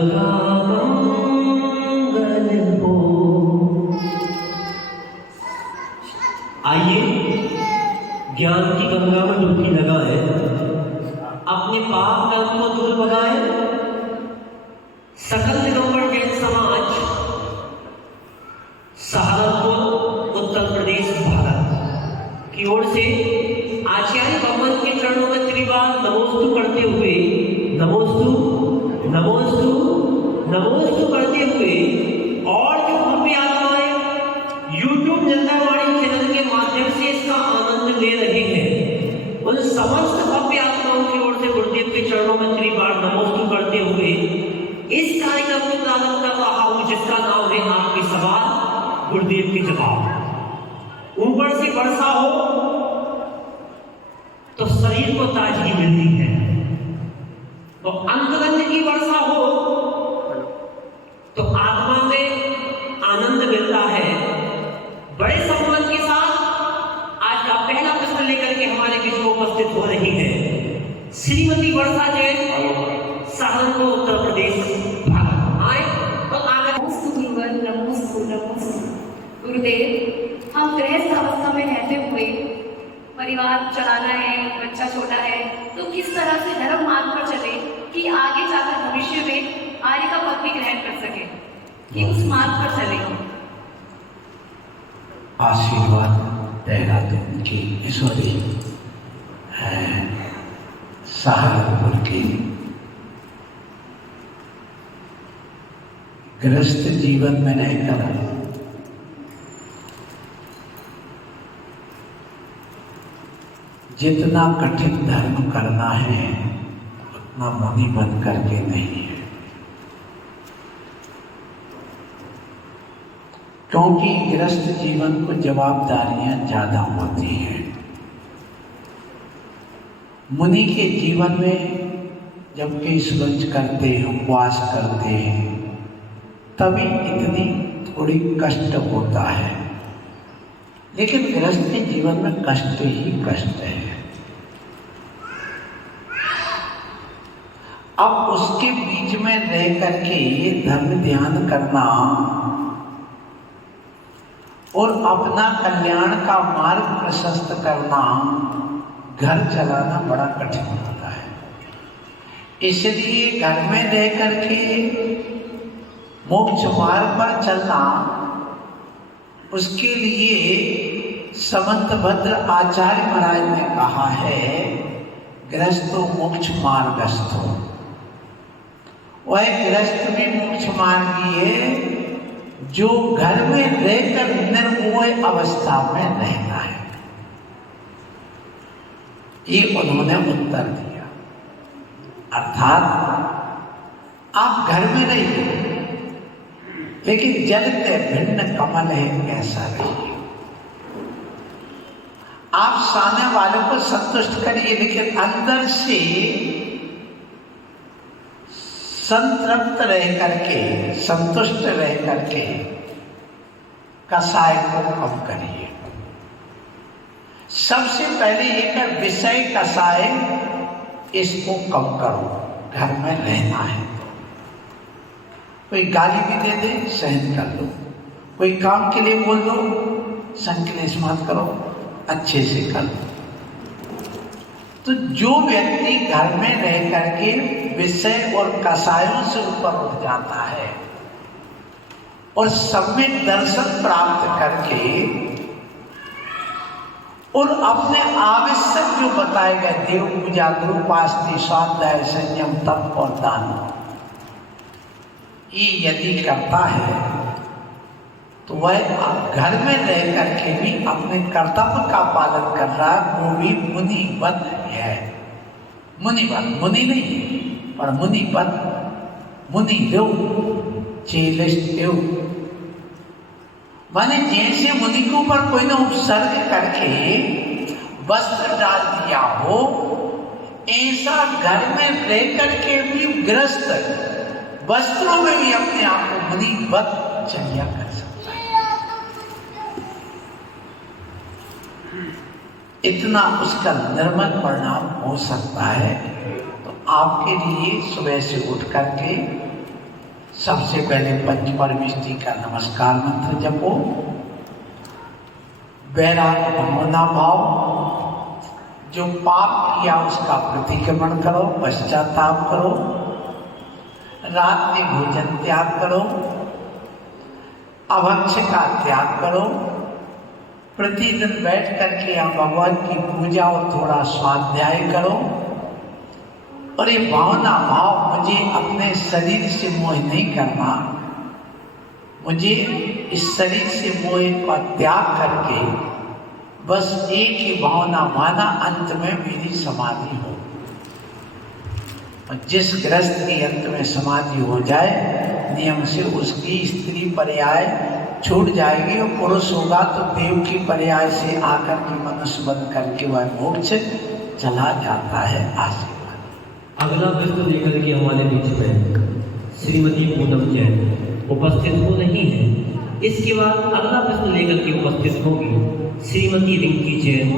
सबका मंगल हो। आइए ज्ञान की गंगा में डुबकी लगाए, अपने पाप कर्म को दूर बनाए। सकल दिगंबर जैन समाज, सहारनपुर, उत्तर प्रदेश, भारत की ओर से आचार्य भगवान के चरणों में त्रिबार नमोस्तु करते हुए, नमोस्तु नमोस्तु नमोस्तु करते हुए, और जो भव्य आत्माएं यूट्यूब नंदावाणी चैनल के माध्यम से इसका आनंद ले रहे हैं, उन समस्त भव्य आत्माओं की ओर से गुरुदेव के चरणों में त्रिबार नमोस्तु करते हुए इस कार्यक्रम को प्रारंभ कर रहा हूं, जिसका नाम है आपके सवाल गुरुदेव के जवाब। ऊपर से वर्षा हो तो शरीर को ताजगी मिलती है, तो अंतरंग की वर्षा हो तो आत्मा में आनंद मिलता है। बड़े सम्मान के साथ आज का पहला प्रश्न लेकर के हमारे बीच में उपस्थित हो रही है श्रीमती वर्षा जैन, सहारनपुर, उत्तर प्रदेश, भारत। आए तो आगे। गुरुदेव, हम गृहस्थ अवस्था में रहते हुए परिवार चलाना है, बच्चा छोटा है, तो किस तरह से धर्म मार्ग पर चले कि आगे जाकर भविष्य में आर्य का पद भी ग्रहण कर सके, कि उस मार्ग पर चले। आशीर्वाद देहरादून की ईश्वरी है, सहारनपुर की। गृहस्थ जीवन में रहकर जितना कठिन धर्म करना है उतना मुनि बन करके नहीं है, क्योंकि गृहस्थ जीवन को जवाबदारियां ज्यादा होती हैं। मुनि के जीवन में जबकि सूरज करते हैं, उपवास करते हैं, तभी इतनी थोड़ी कष्ट होता है, लेकिन गृहस्थ के जीवन में कष्ट ही कष्ट है। अब उसके बीच में रह करके धर्म ध्यान करना और अपना कल्याण का मार्ग प्रशस्त करना, घर चलाना बड़ा कठिन होता है। इसलिए घर में रह करके मोक्ष मार्ग पर चलना, उसके लिए समंतभद्र आचार्य महाराज ने कहा है, गृहस्थो मोक्ष मार्गस्थो। वह गृहस्थ भी मोक्ष मार्गी है जो घर में रहकर निर्मोह अवस्था में रहना है। ये उन्होंने उत्तर दिया। अर्थात आप घर में रहिए, लेकिन जलते भिन्न कमल है ऐसा रहिए। आप सामने वालों को संतुष्ट करिए, लेकिन अंदर से संतृप्त रह करके, संतुष्ट रह करके कसाय को कम करिए। सबसे पहले एक विषय कसाय, इसको कम करो। घर में रहना है तो कोई गाली भी दे दे, सहन कर लो। कोई काम के लिए बोल दो, संकलेश मत करो, अच्छे से कर लो। तो जो व्यक्ति घर में रह करके विषय और कसायों से ऊपर उठ जाता है और सम्यक दर्शन प्राप्त करके और अपने आवश्यक जो बताए गए देव पूजा, गुरुपास्ति, स्वाध्याय, संयम, तप और दान, ये यदि करता है तो वह घर में रह करके भी अपने कर्तव्य का पालन कर रहा है, वो भी मुनिवत है। मुनिवत, मुनि नहीं पर मुनिवत, मुनि देव चेलिस्ट देव, माने जैसे मुनि के ऊपर कोई ने उपसर्ग करके वस्त्र डाल दिया हो, ऐसा घर में रह करके भी गृहस्थ वस्त्रों में भी अपने आप को मुनिवत चर्या कर सकता है। इतना उसका निर्मल परिणाम हो सकता है। तो आपके लिए सुबह से उठ करके सबसे पहले पंच परमेष्टि का नमस्कार मंत्र जपो। वैराग भावना भाव, जो पाप किया उसका प्रतिक्रमण करो, पश्चाताप करो, रात में भोजन त्याग करो, अभक्ष का त्याग करो, प्रतिदिन बैठ करके यहाँ भगवान की पूजा और थोड़ा स्वाध्याय करो। और ये भावना भाव, मुझे अपने शरीर से मोह नहीं करना, मुझे इस शरीर से मोह का त्याग करके बस एक ही भावना माना, अंत में मेरी समाधि हो। और जिस गृहस्थ की अंत में समाधि हो जाए, नियम से उसकी स्त्री पर्याय छूट जाएगी और पुरुष होगा तो देव की पर्याय से आकर के मनुष्य बन करके वह मोक्ष चला जाता है। आशीर्वाद। अगला प्रश्न लेकर के हमारे बीच में श्रीमती पूनम जैन उपस्थित हो रही है। इसके बाद अगला प्रश्न लेकर के उपस्थित होगी श्रीमती रिंकी जैन।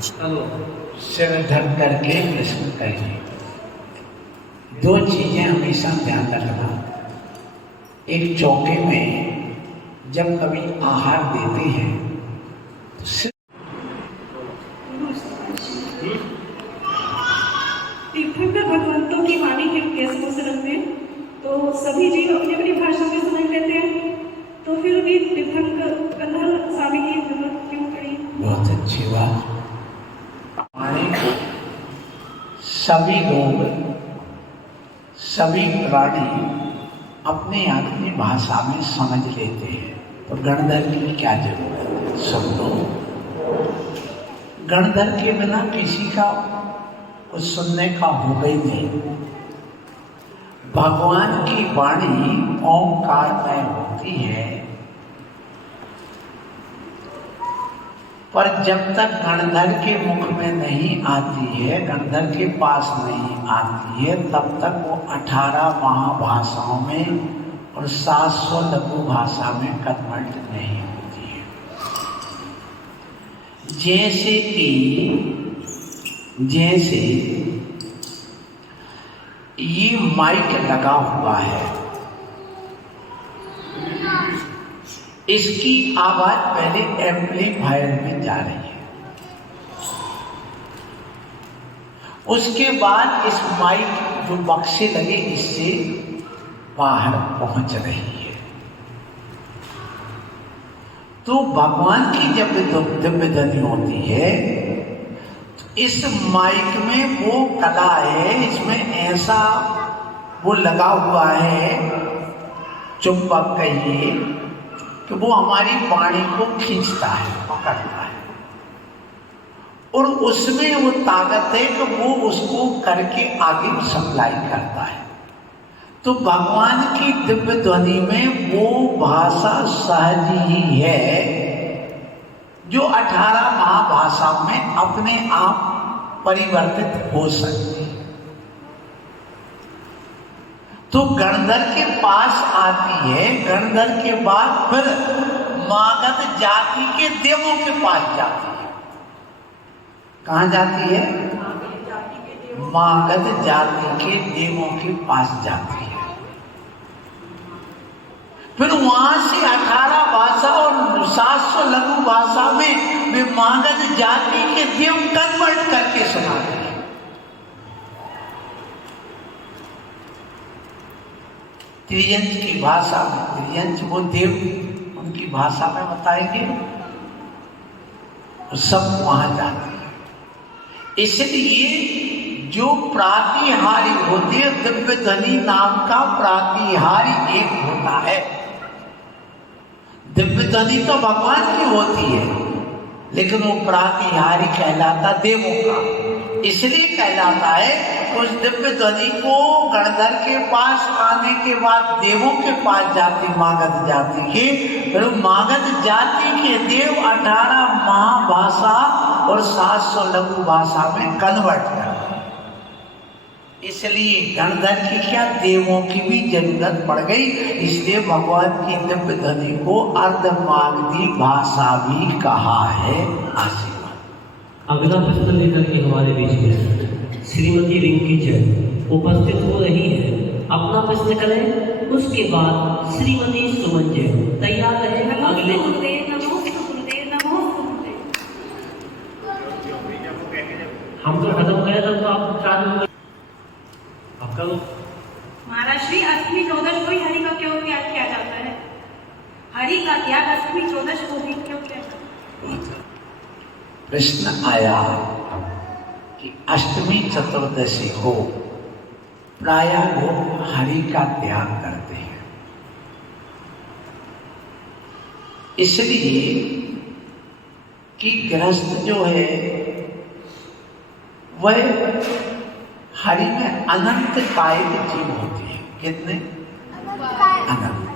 चलो सिर ढक करके प्रश्न करिए। दो चीजें हमेशा ध्यान रखना। एक चौके में जब कभी आहार देते हैं तो सिर्फ तीर्थंकर भगवंतों की वाणी के कैसे शरण में तो सभी जीव अपनी अपनी भाषा में समझ लेते हैं, तो फिर भी तीर्थंकर कन्हल स्वामी की जरूरत क्यों पड़ी? बहुत अच्छी बात। हमारे सभी लोग, सभी प्राणी अपनी अपनी भाषा में समझ लेते हैं, तो गणधर की क्या जरूरत है? सब लोग गणधर के बिना किसी का कुछ सुनने का होगा ही नहीं। भगवान की वाणी ओंकारमय होती है, पर जब तक गणधर के मुख में नहीं आती है, गणधर के पास नहीं आती है, तब तक वो 18 महाभाषाओं में और 700 लघु भाषा में कन्वर्ट नहीं होती है। जैसे ये माइक लगा हुआ है, इसकी आवाज पहले एम्पलीफायर में जा रही है, उसके बाद इस माइक जो बक्से लगे इससे बाहर पहुंच रही है। तो भगवान की जब दिव्य ध्वनि होती है तो इस माइक में वो कला है, इसमें ऐसा वो लगा हुआ है, चुंबक कहिए, कि वो हमारी वाणी को खींचता है, पकड़ता है, और उसमें वो ताकत है कि वो उसको करके आगे सप्लाई करता है। तो भगवान की दिव्य ध्वनि में वो भाषा सहज ही है जो 18 महाभाषा में अपने आप परिवर्तित हो सकती है। तो गणधर के पास आती है, गणधर के बाद फिर मागध जाति के देवों के पास जाती है। कहाँ जाती है? मागध जाति के देवों के पास जाती है। फिर वहां से 18 भाषा और 700 लघु भाषा में वे मागध जाति के देव कन्वर्ट करके सुनाते हैं। त्रियंच की भाषा में, त्रियंच वो देव उनकी भाषा में बताएंगे, सब वहां जाते हैं। इसलिए जो प्रातिहारी होते हैं, दिव्य ध्वनि नाम का प्रातिहारी एक होता है। दिव्य ध्वनि तो भगवान की होती है, लेकिन वो प्रातिहारी कहलाता देवों का। इसलिए कहलाता है उस दिव्य ध्वनि को गणधर के पास आने के बाद देवों के पास जाती, मागध जाति के, फिर मागध जाति के देव 18 महाभाषा और 700 लघु भाषा में कन्वर्ट करते। इसलिए गणधर की क्या, देवों की भी जरूरत पड़ गई। इसलिए भगवान की दिव्य ध्वनि को अर्धमागधी भाषा भी कहा है। आशीर्वाद। अगला प्रश्न लेकर के हमारे बीच में श्रीमती रिंकी जैन उपस्थित हो रही है, अपना प्रश्न करें। उसके बाद श्रीमती सुमन जैन तैयार रहे अगले। नमो गुरुदेव, नमो गुरुदेव। हम तो खत्म करें तब तो आप चालू आप करो। महाराज श्री अष्टमी चौदश को ही हरि का क्यों त्याग किया जाता है? हरि का त्याग अष्टमी चौदश को भी क्यों किया जाता है? प्रश्न आया कि अष्टमी चतुर्दशी को प्राय लोग हरि का त्याग करते हैं, इसलिए कि गृहस्थ जो है वह हरि में अनंत कायिक जीव होते हैं। कितने? अनंत।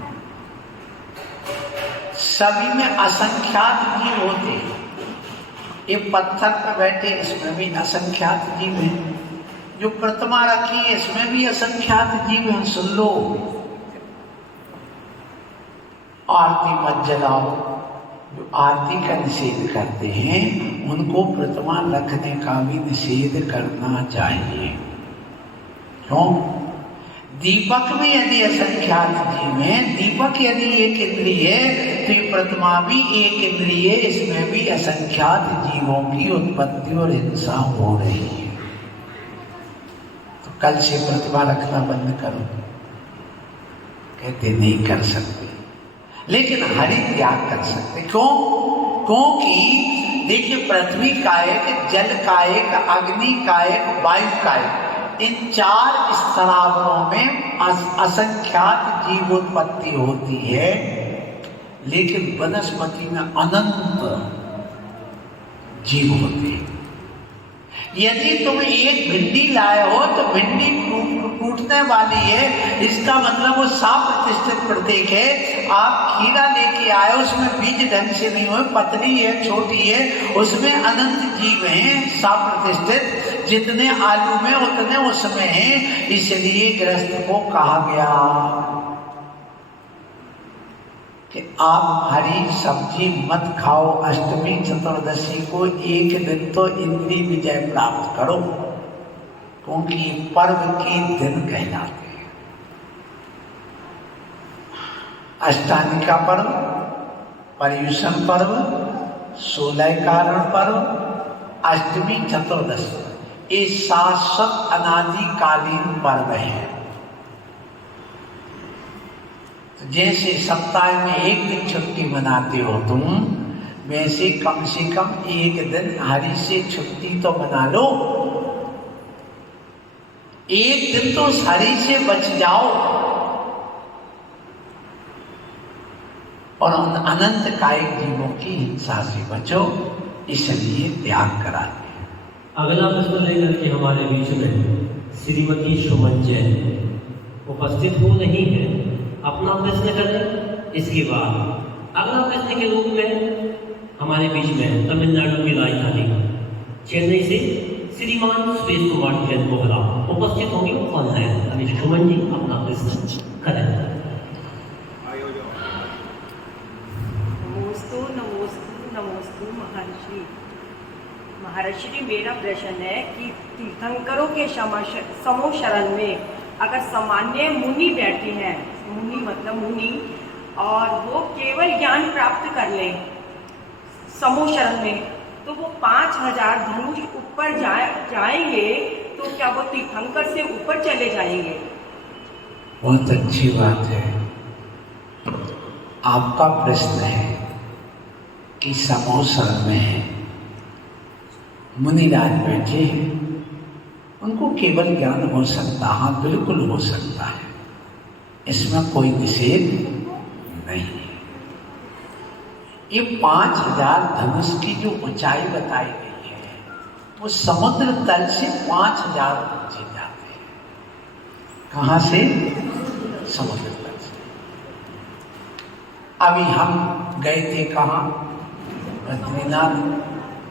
सभी में असंख्यात जीव होते हैं। ये पत्थर पर बैठे इसमें भी असंख्यात जीव हैं, जो प्रतिमा रखी है इसमें भी असंख्यात जीव हैं। सुन लो, आरती मत जलाओ, जो आरती का निषेध करते हैं उनको प्रतिमा रखने का भी निषेध करना चाहिए। क्यों? दीपक में यदि असंख्यात जीव है, दीपक यदि एक इंद्रिय है तो ये प्रतिमा भी एक इंद्रिय है, इसमें भी असंख्यात जीवों की उत्पत्ति और हिंसा हो रही है। तो कल से प्रतिमा रखना बंद करो। कहते नहीं कर सकते, लेकिन हरि त्याग कर सकते। क्यों? क्योंकि देखिए, पृथ्वी कायक, जल कायक, अग्नि कायक, वायु कायक, इन चार स्तरावों में असंख्यात जीव उत्पत्ति होती है, लेकिन वनस्पति में अनंत जीव होते हैं। यदि तुम एक भिंडी लाए हो तो भिंडी टूटने वाली है, इसका मतलब वो साफ प्रतिष्ठित प्रतीक है। आप खीरा लेके आए, उसमें बीज ढंग से नहीं हुए, पतली है, छोटी है, उसमें अनंत जीव हैं साफ प्रतिष्ठित। जितने आलू में उतने उसमें हैं, इसलिए गृहस्थ को कहा गया कि आप हरी सब्जी मत खाओ। अष्टमी चतुर्दशी को एक दिन तो इंद्री विजय प्राप्त करो, क्योंकि ये पर्व के दिन कहलाते हैं। अष्टानिका पर्व, पर्युषण पर्व, 16 कारण पर्व, अष्टमी चतुर्दशी, ये शाश्वत अनादिकालीन पर्व है। तो जैसे सप्ताह में एक दिन छुट्टी मनाते हो तुम, वैसे कम से कम एक दिन हरि से छुट्टी तो मना लो। एक दिन तो हरि से बच जाओ और उन अनंत कायिक जीवों की हिंसा से बचो, इसलिए त्याग कराते हैं। अगला प्रश्न लेकर के हमारे बीच में श्रीमती सुमन जैन उपस्थित हो रही है, अपना प्रश्न करें। इसके बाद अगला प्रश्न के रूप में हमारे बीच में तमिलनाडु की राजधानी चेन्नई से श्रीमान सुरेश कुमार जैन बोहरा उपस्थित होंगे। कौन है? अभी सुमन जी अपना प्रश्न करें। नमोस्तु नमोस्तु नमोस्तु महर्षि। महर्षि, मेरा प्रश्न है कि तीर्थंकरों के समो शरण में अगर सामान्य मुनि बैठे हैं, मुनि मतलब मुनि, और वो केवल ज्ञान प्राप्त कर लें समो शरण में, तो वो 5000 धनुष ऊपर जाएंगे, तो क्या वो तीर्थंकर से ऊपर चले जाएंगे? बहुत अच्छी बात है। आपका प्रश्न है कि समो शरण में है, मुनिराज बैठे हैं, उनको केवल ज्ञान हो सकता, हाँ बिल्कुल हो सकता है, इसमें कोई निषेध नहीं है। ये 5000 धनुष की जो ऊंचाई बताई गई है, वो समुद्र तल से 5000 नीचे जाते हैं। कहाँ से? समुद्र तल से। अभी हम गए थे कहाँ?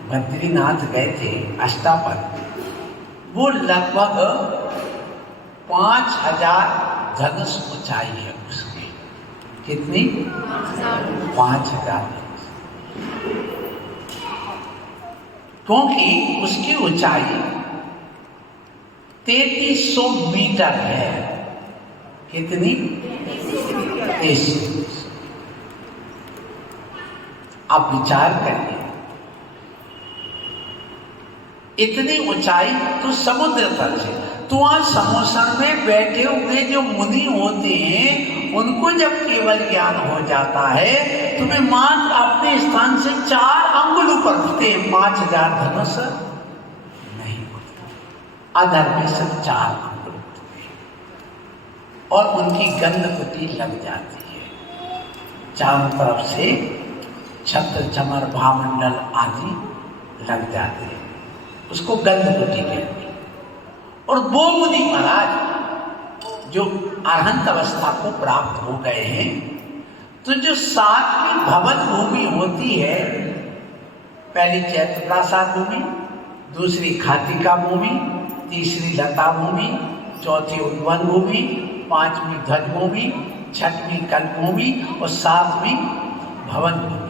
बद्रीनाथ गए थे, अष्टापद। वो लगभग 5000 धनुष ऊंचाई है उसकी। कितनी? 5000। क्योंकि उसकी ऊंचाई 3300 मीटर है। कितनी? 3300। आप विचार करिए, इतनी ऊंचाई तो समुद्र तल से, तो वहां समुद्र में बैठे हुए जो मुनि होते हैं उनको जब केवल ज्ञान हो जाता है तो वे मात्र अपने स्थान से 4 अंगुल ऊपर उठते हैं। 5000 धनुष नहीं उठते, अधर में सिर्फ 4 अंगुल उठते हैं और उनकी गंधकुटी लग जाती है। चारों तरफ से छत्र चमर भामंडल आदि लग जाते हैं, उसको गंधकुटी कहते हैं। और वो मुनि महाराज जो अरहंत अवस्था को प्राप्त हो गए हैं, तो जो 7वीं भवन भूमि होती है, पहली चैत्र प्रासाद भूमि, दूसरी खातिका भूमि, तीसरी लता भूमि, चौथी उपवन भूमि, 5वीं ध्वज भूमि, 6वीं कल भूमि और 7वीं भवन भूमि।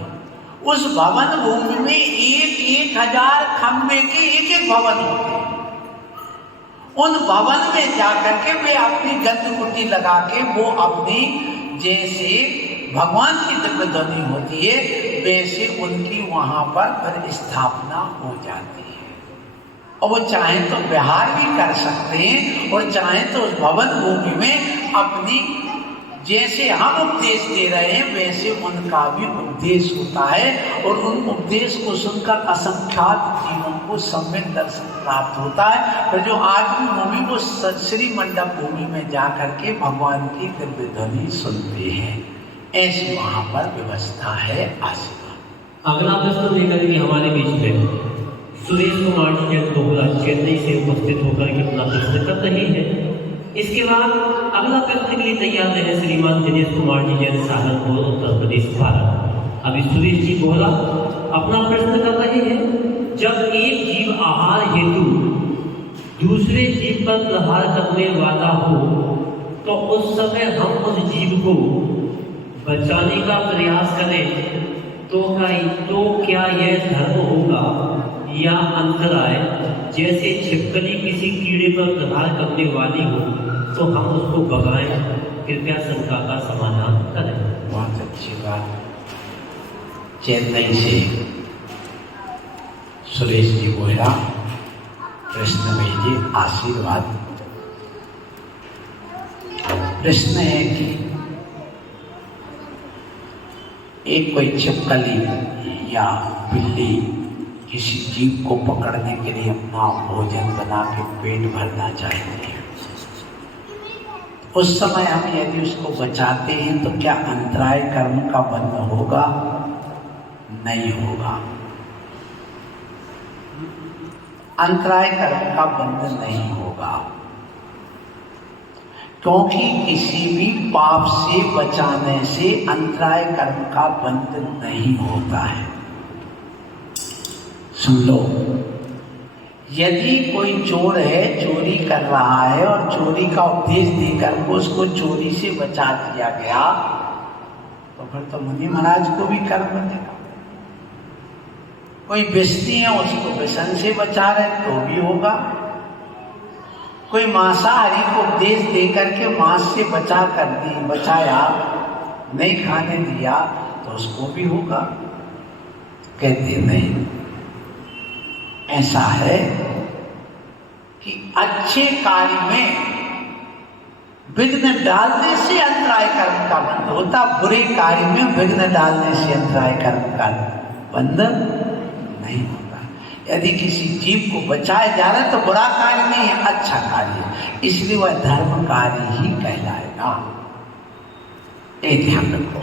उस भवन भूमि में 1000 खंबे के एक भवन होते हैं। उन भवन में जाकर के वे अपनी गंधकुटी लगा के वो अपनी, जैसे भगवान की दिव्य ध्वनि होती है वैसे उनकी वहां पर स्थापना हो जाती है। और वो चाहे तो विहार भी कर सकते हैं और चाहे तो उस भवन भूमि में अपनी, जैसे हम उपदेश दे रहे हैं वैसे उनका भी उपदेश होता है और उन उपदेश को सुनकर असंख्यात जीवों को सम्यक दर्शन प्राप्त होता है। पर जो आज भी भूमि वो श्री मंडप भूमि में जाकर के भगवान की दिव्य ध्वनि सुनते हैं, ऐसी वहाँ पर व्यवस्था है। आशीर्वाद। अगला प्रश्न लेकर के हमारे बीच में सुरेश कुमार जी जैन बोहरा चेन्नई से उपस्थित होकर के अपना प्रश्न कर रहे हैं। इसके बाद अगला प्रश्न के लिए तैयार रहे श्रीमान दिनेश कुमार जी जैन सहारनपुर उत्तर प्रदेश भारत। अभी सुरेश जी बोहरा अपना प्रश्न कर रहे हैं, जब एक जीव आहार हेतु दूसरे जीव पर प्रहार करने वाला हो तो उस समय हम उस जीव को बचाने का प्रयास करें तो क्या यह धर्म होगा या अंतराय? जैसे छिपकली किसी कीड़े पर प्रहार करने वाली हो तो हम उसको भगाएं, कृपया शंका का समाधान करें। बहुत अच्छी बात। चेन्नई से सुरेश जी बोहरा प्रश्न भेजे, आशीर्वाद। प्रश्न है कि एक कोई छिपकली या बिल्ली किसी जीव को पकड़ने के लिए अपना भोजन बना के पेट भरना चाहती है, उस समय हम यदि उसको बचाते हैं तो क्या अंतराय कर्म का बंध होगा? नहीं होगा। अंतराय कर्म का बंध नहीं होगा, क्योंकि किसी भी पाप से बचाने से अंतराय कर्म का बंध नहीं होता है। सुन लो, यदि कोई चोर है, चोरी कर रहा है और चोरी का उपदेश देकर को उसको चोरी से बचा दिया गया तो फिर तो मुनि महाराज को भी कर्म बनेगा। कोई बेचती है उसको व्यसन से बचा रहे तो भी होगा। कोई मांसाहारी को उपदेश देकर के मांस से बचाया, नहीं खाने दिया तो उसको भी होगा। कहते नहीं, ऐसा है कि अच्छे कार्य में विघ्न डालने से अंतराय कर्म का बंध होता, बुरे कार्य में विघ्न डालने से अंतराय कर्म का बंध नहीं होता। यदि किसी जीव को बचाया जा रहा है तो बुरा कार्य नहीं है, अच्छा कार्य है, इसलिए वह धर्म कार्य ही कहलाएगा। ये ध्यान रखो।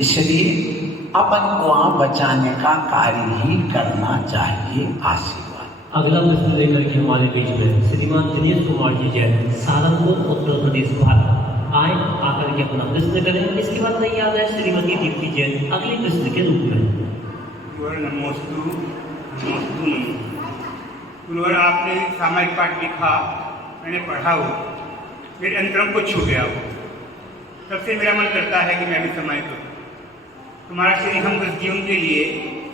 इसलिए अपन को वहां बचाने का कार्य ही करना चाहिए। आशीर्वाद। अगला प्रश्न लेकर के हमारे बीच में श्रीमान दिनेश कुमार जी जैन सहारनपुर उत्तर प्रदेश भारत आए, आकर के अपना प्रश्न करें। इसके बाद नहीं याद है श्रीमती दीप्ति जैन अगले प्रश्न के रूप में। नमोस्तु। आपने सामाजिक पाठ लिखा, मैंने पढ़ा हो, मेरे अंतरंग को छू गया हो, तब से मेरा मन करता है कि मैं भी समाज करूँ। तुम्हारा श्री हम जीवन के लिए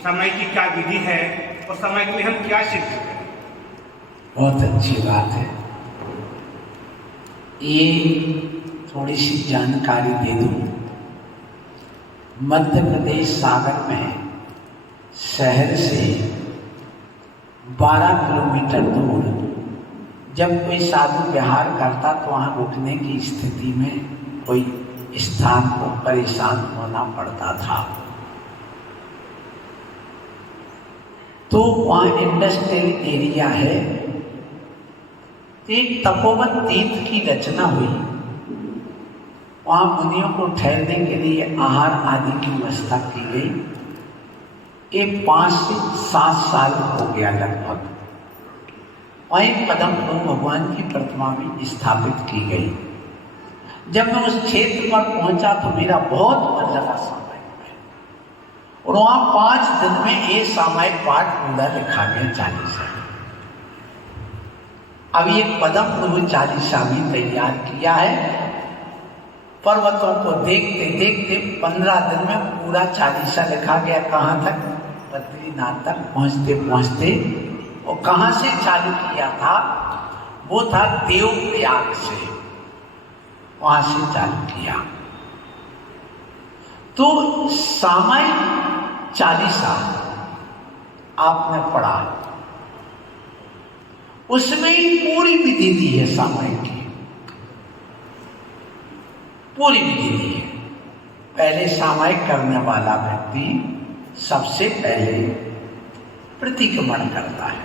समय की क्या विधि है और समय में हम क्या सिद्ध करें? बहुत अच्छी बात है। ये थोड़ी सी जानकारी दे दूं। मध्य प्रदेश सागर में शहर से 12 किलोमीटर दूर जब कोई साधु विहार करता तो वहाँ रुकने की स्थिति में कोई स्थान को परेशान होना पड़ता था, तो वहाँ इंडस्ट्रियल एरिया है। एक तपोवन तीर्थ की रचना हुई, वहाँ मुनियों को ठहरने के लिए आहार आदि की व्यवस्था की गई। ये 5 से 7 साल हो गया लगभग। वहीं पद्म प्रभु भगवान की प्रतिमा भी स्थापित की गई। जब मैं उस क्षेत्र पर पहुंचा तो मेरा बहुत मन लगा सामायिक में, और वहाँ 5 दिन में ये सामायिक पाठ पूरा लिखा गया 40। अब ये पद्म प्रभु 40 भी तैयार किया है। पर्वतों को देखते देखते 15 दिन में पूरा 40 लिखा गया। कहाँ तक? बद्रीनाथ तक पहुँचते पहुँचते। और कहाँ से चालू किया था? वो था देवप्रयाग से, वहाँ से चालू किया। तो सामायिक 40 आपने पढ़ा, उसमें पूरी विधि दी है सामायिक की, पूरी विधि दी है। पहले सामायिक करने वाला व्यक्ति सबसे पहले प्रतिक्रमण करता है।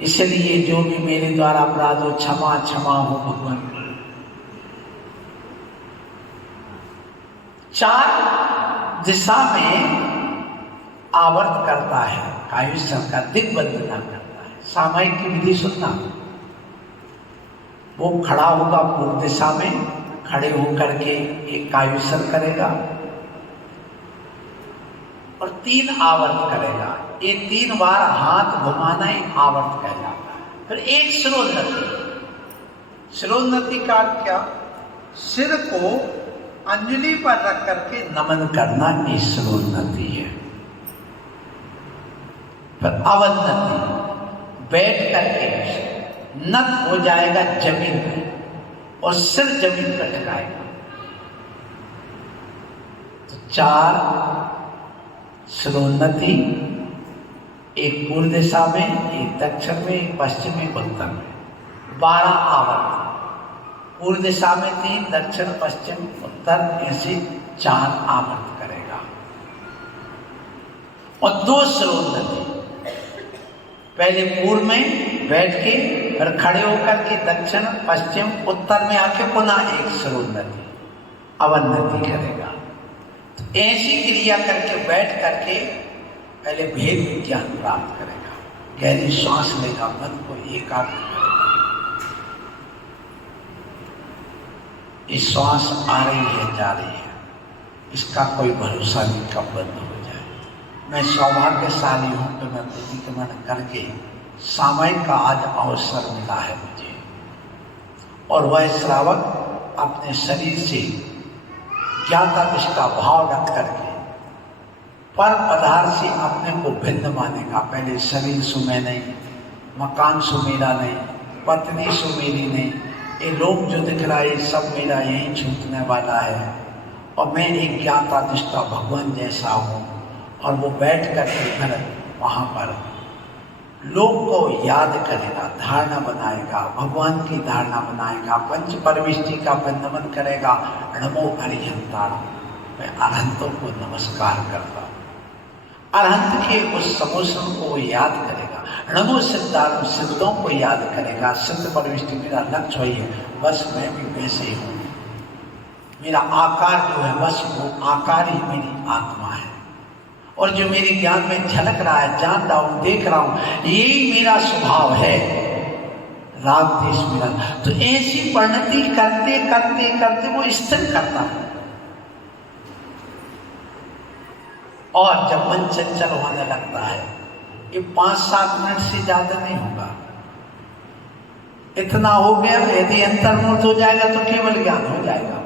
इसलिए जो भी मेरे द्वारा अपराध हो क्षमा क्षमा हो भगवान। 4 दिशा में आवर्त करता है, कायुष्य का दिग्बंधना करता है। सामायिक की विधि सुनना, वो खड़ा होगा पूर्व दिशा में, खड़े होकर के एक कायुष्य करेगा और 3 आवर्त करेगा। ये 3 बार हाथ घुमाना ही आवर्त कहलाता है। फिर एक शिरोन्नति। शिरोन्नति का अर्थ क्या? सिर को अंजलि पर रख करके नमन करना, ये शिरोन्नति है। फिर अवन्नति, बैठ करके नत हो जाएगा जमीन पर और सिर जमीन पर टिकाएगा। तो 4 शिरोन्नति, एक पूर्व दिशा में, एक दक्षिण में, एक पश्चिम में, उत्तर में। 12 आवर्त, पूर्व दिशा में 3, दक्षिण पश्चिम उत्तर, ऐसे 4 आवर्त करेगा। और 2 शिरोन्नति, पहले पूर्व में बैठ के, फिर खड़े होकर के दक्षिण पश्चिम उत्तर में आके पुनः एक शिरोन्नति अवन्नति करेगा। तो ऐसी क्रिया करके बैठ करके पहले भेद विज्ञान प्राप्त करेगा, गहरी श्वास लेगा, मन को एकाग्र करेगा। ये श्वास आ रही है जा रही है, इसका कोई भरोसा नहीं कब बंद हो जाए। मैं सौभाग्यशाली हूँ कि मैं प्रतिक्रमण करके सामायिक का आज अवसर मिला है मुझे, और वह श्रावक अपने शरीर से ज्ञाता निष्ठा भाव रख करके पर पदार्थ से अपने को भिन्न मानेगा। पहले शरीर सु मैं नहीं, मकान सु मेरा नहीं, पत्नी सु मेरी नहीं, ये लोग जो दिख रहा है सब मेरा यहीं छूटने वाला है, और मैं एक ज्ञाता निष्ठा भगवान जैसा हूँ। और वो बैठ कर के फिर वहाँ पर लोग को याद करेगा, धारणा बनाएगा, भगवान की धारणा बनाएगा, पंच परमेष्टि का नमन करेगा। नमो अरिहंताण, मैं अरहंतों को नमस्कार करता हूँ। अरहंत के उस समोसन को याद करेगा। नमो सिद्धार्थ, सिद्धों को याद करेगा। सिद्ध परमेष्टि मेरा लक्ष्य वही है, बस मैं भी वैसे ही हूँ। मेरा आकार जो है बस वो आकार ही मेरी आत्मा है, और जो मेरे ज्ञान में झलक रहा है, जान रहा हूँ, देख रहा हूँ, यही मेरा स्वभाव है। राग देश मेरा। तो ऐसी परिणति करते करते करते वो स्थिर करता है। और जब मन चंचल होने लगता है, ये 5-7 मिनट से ज्यादा नहीं होगा, इतना हो गया। यदि अंतर्मुक्त हो जाएगा तो केवल ज्ञान हो जाएगा।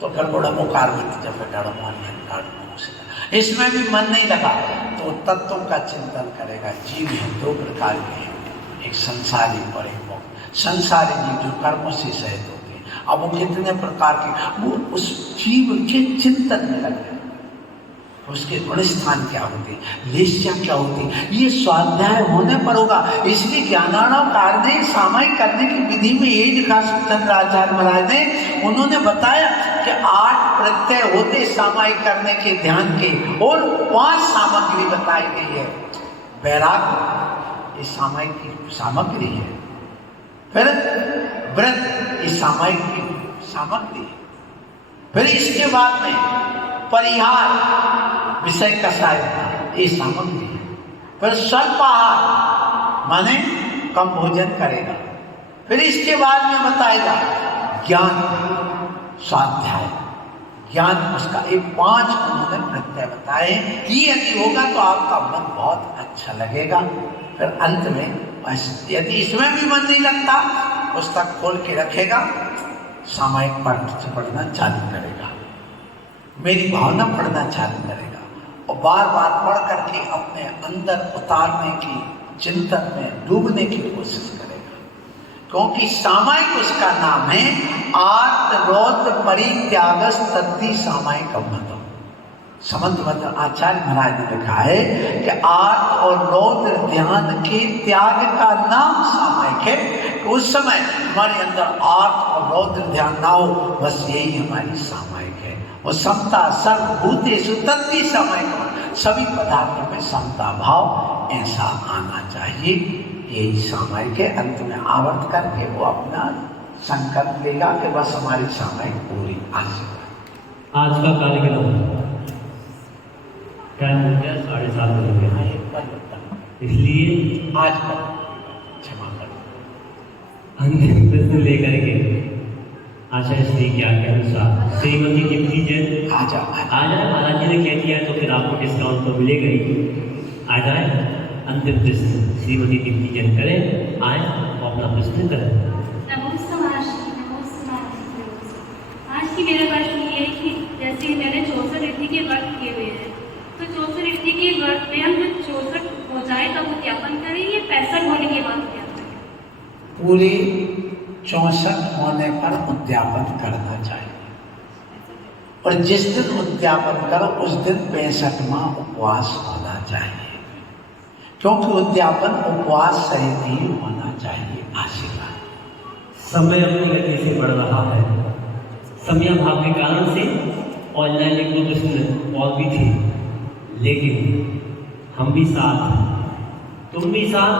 तो फिर बड़ा मुकार इसमें भी मन नहीं लगा तो तत्वों का चिंतन करेगा। जीव है 2 प्रकार के हैं, एक संसारी और एक मोक्ष। संसारी जीव जो कर्मों से सहित होते हैं, अब वो कितने प्रकार के, वो उस जीव के चिंतन में लग गए, उसके गुण स्थान क्या होते, लेस्या क्या होती, ये स्वाध्याय होने पर होगा। इसलिए ज्ञानार्णव कार्य ने सामायिक करने की विधि में ये लिखा चंद्राचार्य महाराज ने, उन्होंने बताया कि 8 प्रत्यय होते सामायिक करने के ध्यान के, और 5 सामग्री बताई गई है। वैराग्य ये सामायिक की सामग्री है, फिर व्रत ये सामायिक की सामग्री है, फिर इसके बाद में परिहार विषय का साहित्य ये सामग्री है, फिर स्वल्पाहार माने कम भोजन करेगा, फिर इसके बाद में बताएगा ज्ञान स्वाध्याय, ज्ञान उसका ये 5 उन्होंने प्रत्यय बताए। ये यदि होगा तो आपका मन बहुत अच्छा लगेगा। फिर अंत में यदि इसमें भी मन नहीं लगता, पुस्तक खोल के रखेगा, सामायिक पाठ पढ़ना चालू करेगा, मेरी भावना पढ़ना चालू करेगा, और बार बार पढ़ करके अपने अंदर उतारने की, चिंतन में डूबने की कोशिश करेगा। क्योंकि सामायिक उसका नाम है आर्त रौद्र परित्यागस तत्ति सामायिक मतम। समंत मत आचार्य महाराज ने लिखा है कि आर्त और रौद्र ध्यान के त्याग का नाम सामायिक है। कि उस समय हमारे अंदर आर्त और रौद्र ध्यान ना हो, बस यही हमारी सामायिक है। वो समता सर्वभूतेषु तत्ति सामायिक, सभी पदार्थों में समता भाव ऐसा आना चाहिए, यही सामायिक है। अंत में आवर्त करके वो अपना संकल्प लेगा कि बस हमारी सामायिक पूरी आशीर्वाद। आज का कार्यक्रम टाइम हो गया 7:30 बजे, इसलिए आज पर क्षमा कर अंतिम प्रश्न लेकर के आचार्य श्री ज्ञान के अनुसार श्रीमती दीप्ति जैन आ जाए। महाराज जी ने कह दिया तो फिर आपको डिस्काउंट तो मिलेगा ही। आ जाए, अंतिम प्रश्न श्रीमती दीप्ति जैन करें, आए और अपना प्रश्न करें। नमस्कार महर्षि, नमस्कार। आज की मेरा प्रश्न ये है कि जैसे मैंने 64 रिद्धि के व्रत किए हुए हैं, तो 64 रिद्धि के व्रत में हम जब 64 हो जाए तब उद्यापन करें, या 65 होने के बाद उद्यापन करें? पूरे 64 होने पर उद्यापन करना चाहिए, और जिस दिन उद्यापन करो उस दिन 65वां उपवास होना चाहिए, क्योंकि उद्यापन उपवास सहित ही होना चाहिए। आशीर्वाद। समय अपनी गति से बढ़ रहा है, समय भाव के कारण से ऑनलाइन एक 2 प्रश्न और भी थे, लेकिन हम भी साथ, तुम भी साथ,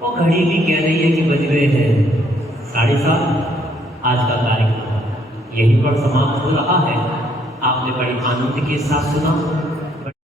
वो घड़ी भी कह रही है कि बज गए हैं 7:30। आज का कार्यक्रम यहीं पर समाप्त हो रहा है। आपने बड़ी आनंद के साथ सुना।